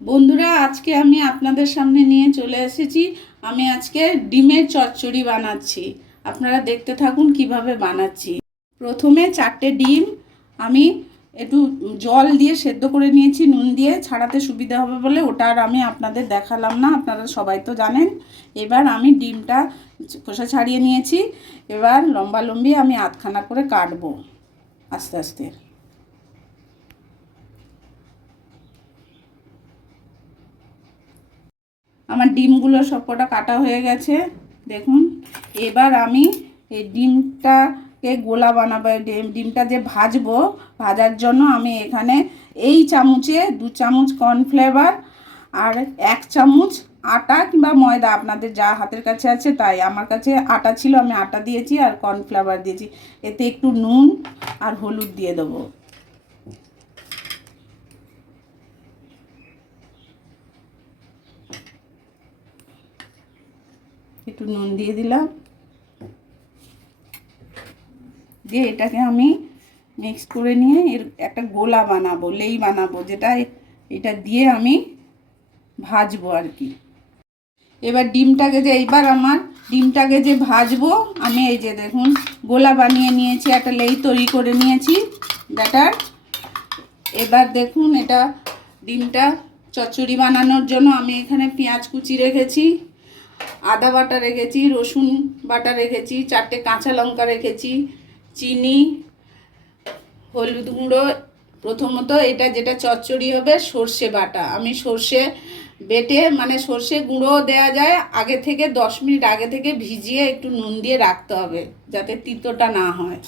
বন্ধুরা, আজকে আমি আপনাদের সামনে নিয়ে চলে এসেছি। আমি আজকে ডিমের চচ্চড়ি বানাচ্ছি। আপনারা দেখতে থাকুন কিভাবে বানাচ্ছি। প্রথমে 4টে ডিম আমি একটু জল দিয়ে সেদ্ধ করে নিয়েছি, নুন দিয়ে, ছাড়াতে সুবিধা হবে বলে ওটা আর আমি আপনাদের দেখালাম না, আপনারা সবাই তো জানেন। এবার আমি ডিমটা খোসা ছাড়িয়ে নিয়েছি। এবার লম্বা লম্বি আমি আধখানা করে কাটবো আস্তে আস্তে। আমার ডিমগুলো সবকটা কাটা হয়ে গেছে, দেখুন। এবার আমি এই ডিমটাকে গোলা বানাবো। ডিমটা যে ভাজবো, ভাজার জন্য আমি এখানে এই চামচে 2 চামচ কর্নফ্লেভার আর 1 চামচ আটা কিংবা ময়দা, আপনাদের যা হাতের কাছে আছে তাই। আমার কাছে আটা ছিল, আমি আটা দিয়েছি আর কর্নফ্লেভার দিয়েছি। এতে একটু নুন আর হলুদ দিয়ে দেবো। একটু নুন দিয়ে দিলাম, দিয়ে এটাকে আমি মিক্স করে নিয়ে এর একটা গোলা বানাবো, লেই বানাবো, যেটা এটা দিয়ে আমি ভাজবো আর কি। এবার ডিমটাকে যে ভাজবো আমি, এই যে দেখুন গোলা বানিয়ে নিয়েছি, একটা লেই তৈরি করে নিয়েছি ব্যাটার। এবার দেখুন, এটা ডিমটা চচ্চড়ি বানানোর জন্য আমি এখানে পেঁয়াজ কুচি রেখেছি, আদা বাটা রেখেছি, রসুন বাটা রেখেছি, 4টে কাঁচা লঙ্কা রেখেছি, চিনি, হলুদ গুঁড়ো। প্রথমত এটা যেটা চচ্চড়ি হবে সর্ষে বাটা, আমি সর্ষে বেটে, মানে সর্ষে গুঁড়ো দেওয়া যায় আগে থেকে, 10 মিনিট আগে থেকে ভিজিয়ে একটু নুন দিয়ে রাখতে হবে যাতে তিতোটা না হয়।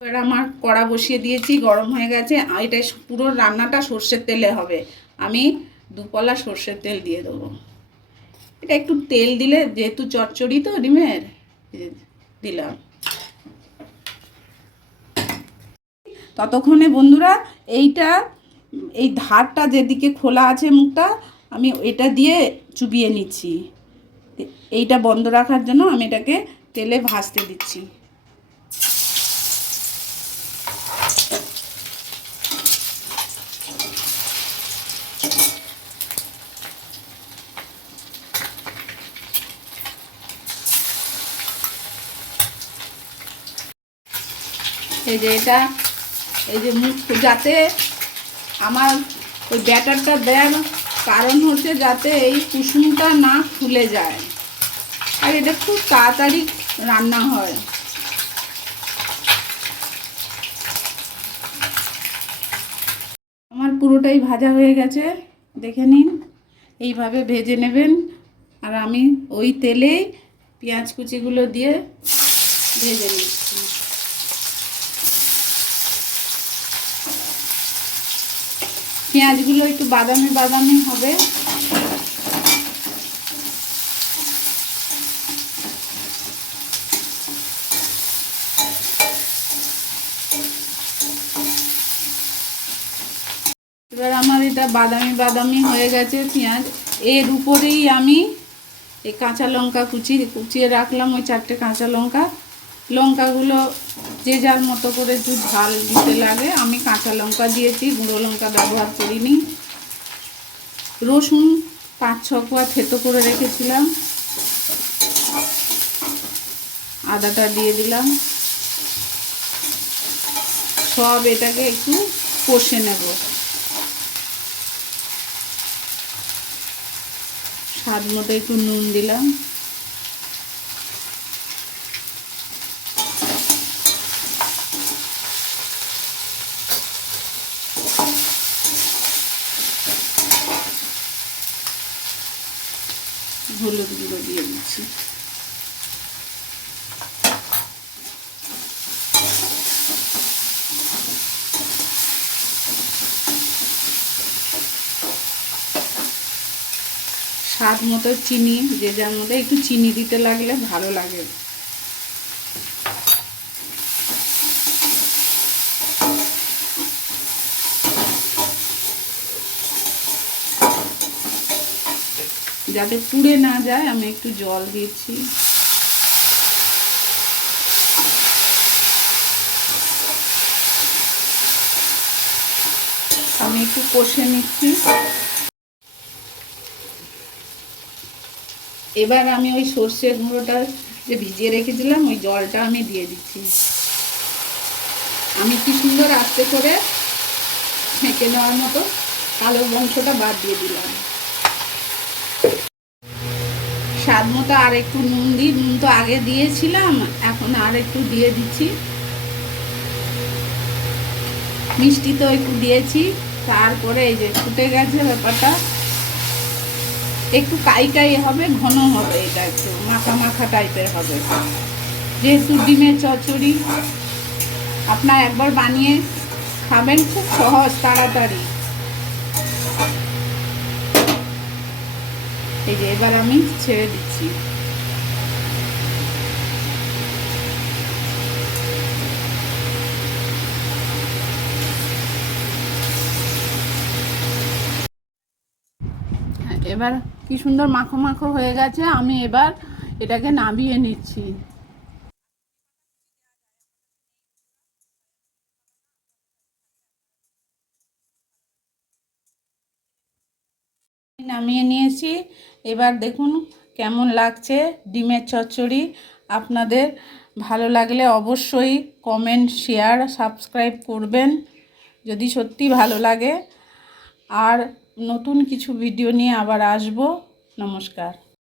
এবার আমার কড়া বসিয়ে দিয়েছি, গরম হয়ে গেছে। এটা পুরো রান্নাটা সর্ষের তেলে হবে। আমি 2 পলা সর্ষের তেল দিয়ে দেবো। এটা একটু তেল দিলে, যেহেতু চচ্চড়ি তো ডিমের, দিলাম। ততক্ষণে বন্ধুরা, এই ধারটা যেদিকে খোলা আছে মুখটা, আমি এটা দিয়ে চুবিয়ে নিচ্ছি। এইটা বন্ধ রাখার জন্য আমি এটাকে তেলে ভাজতে দিচ্ছি। এই যে মুখ, যাতে আমার ওই ব্যাটারটা দেওয়ার কারণ হচ্ছে যাতে এই কুসুমটা না ফুলে যায়, আর এটা খুব তাড়াতাড়ি রান্না হয়। আমার পুরোটাই ভাজা হয়ে গেছে, দেখে নিন। এইভাবে ভেজে নেবেন। আর আমি ওই তেলেই পেঁয়াজ কুচিগুলো দিয়ে ভেজে নিচ্ছি। পেঁয়াজগুলো একটু বাদামি বাদামি হবে। এবার আমার এটা বাদামি বাদামি হয়ে গেছে পেঁয়াজ। এর উপরেই আমি এই কাঁচা লঙ্কা কুচিয়ে রাখলাম, ওই 4টে কাঁচা লঙ্কাগুলো যে যার মতো করে একটু ঝাল দিতে লাগে। আমি কাঁচা লঙ্কা দিয়েছি, গুঁড়ো লঙ্কা ব্যবহার করিনি। রসুন 5-6 কোয়া থেতো করে রেখেছিলাম, আদাটা দিয়ে দিলাম। সব এটাকে একটু কষে নেব। স্বাদ মতো একটু নুন দিলাম। হলুদ গুঁড়ো দিয়ে দিচ্ছি। স্বাদ মতো চিনি, যে যার মতো একটু চিনি দিতে লাগলে ভালো লাগে। যাতে পুড়ে না যায় আমি একটু জল দিয়েছি। আমি একটু কষে নিচ্ছি। এবার আমি ওই সর্ষের গুঁড়োটা যে ভিজিয়ে রেখেছিলাম ওই জলটা আমি দিয়ে দিচ্ছি। আমি কি সুন্দর আস্তে করে ছেঁকে নেওয়ার মতো কালো অংশটা বাদ দিয়ে দিলাম। স্বাদ মতো আর একটু নুন দিই, নুন তো আগে দিয়েছিলাম, এখন আর একটু দিয়ে দিচ্ছি। মিষ্টি তো একটু দিয়েছি। তারপরে এই যে ফুটে গেছে ব্যাপারটা, একটু কাই কাই হবে, ঘন হবে, এটা একটু মাখা মাখা টাইপের হবে। যেহেতু ডিমের চচ্চড়ি, আপনার একবার বানিয়ে খাবেন, খুব সহজ, তাড়াতাড়ি। এই যে এবার আমি ছেড়ে দিচ্ছি। এবার কি সুন্দর মাখো মাখো হয়ে গেছে, আমি এবার এটাকে নামিয়ে নিচ্ছি। নামিয়ে নিয়েছি। এবার দেখুন কেমন লাগছে ডিমের চচ্চড়ি। আপনাদের ভালো লাগলে অবশ্যই কমেন্ট, শেয়ার, সাবস্ক্রাইব করবেন যদি সত্যি ভালো লাগে। আর নতুন কিছু ভিডিও নিয়ে আবার আসবো। নমস্কার।